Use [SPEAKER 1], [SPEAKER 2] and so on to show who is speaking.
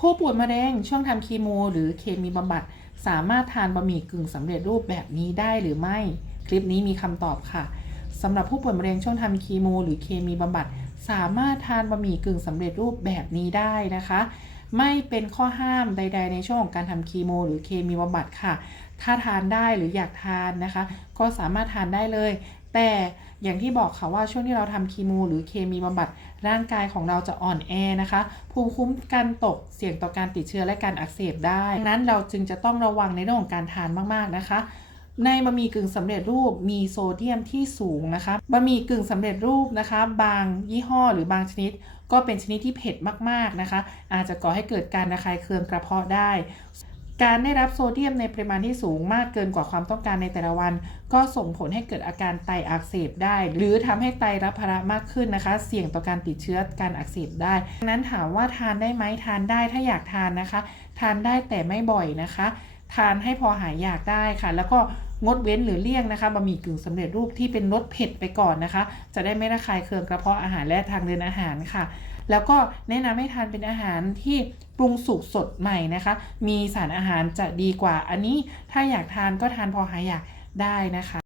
[SPEAKER 1] ผู้ป่วยมะเร็งช่วงทำคีโม หรือเคมีบำบัด สามารถทานบะหมี่กึ่งสำเร็จรูปแบบนี้ได้หรือไม่ คลิปนี้มีคำตอบค่ะสำหรับผู้ป่วยมะเร็งช่วงทำคีโม หรือเคมีบำบัด สามารถทานบะหมี่กึ่งสำเร็จรูปแบบนี้ได้นะคะ ไม่เป็นข้อห้ามใด ๆ ในช่วงของการทำคีโม หรือเคมีบำบัดค่ะ ถ้าทานได้หรืออยากทานนะคะ ก็สามารถทานได้เลย แต่ อย่างที่บอกค่ะว่าช่วงที่เราทำคีโมหรือเคมีบำบัดร่างกายของเราจะอ่อนแอนะคะ ภูมิคุ้มกันตกเสี่ยงต่อการติดเชื้อและการอักเสบได้ดังนั้นเราจึงจะต้องระวังในเรื่องของการทานมากๆนะคะในบะหมี่กึ่งสำเร็จรูปมีโซเดียมที่สูงนะคะบะหมี่กึ่งสำเร็จรูปนะคะ บางยี่ห้อหรือบางชนิด ก็เป็นชนิดที่เผ็ดมากๆนะคะ อาจจะก่อให้เกิดการระคายเคืองกระเพาะได้ การได้รับโซเดียมในปริมาณที่สูงมากเกินกว่าความต้องการในแต่ละวัน ก็ส่งผลให้เกิดอาการไตอักเสบได้ หรือทำให้ไตรับภาระมากขึ้นนะคะ เสี่ยงต่อการติดเชื้อการอักเสบได้ดังนั้นถามว่าทานได้ไหมทานได้ถ้าอยากทานนะคะ ทานได้แต่ไม่บ่อยนะคะ ทานให้พอหายอยากได้ค่ะ แล้วก็ งดเว้นหรือเลี่ยงนะคะบะหมี่กึ่งสำเร็จรูปที่เป็นรสเผ็ดไปก่อนนะคะ จะได้ไม่ระคายเคืองกระเพาะอาหารและทางเดินอาหารค่ะ แล้วก็แนะนำให้ทานเป็นอาหารที่ปรุงสุกสดใหม่นะคะ มีสารอาหารจะดีกว่าอันนี้ถ้าอยากทานก็ทานพอหายอยากได้นะคะ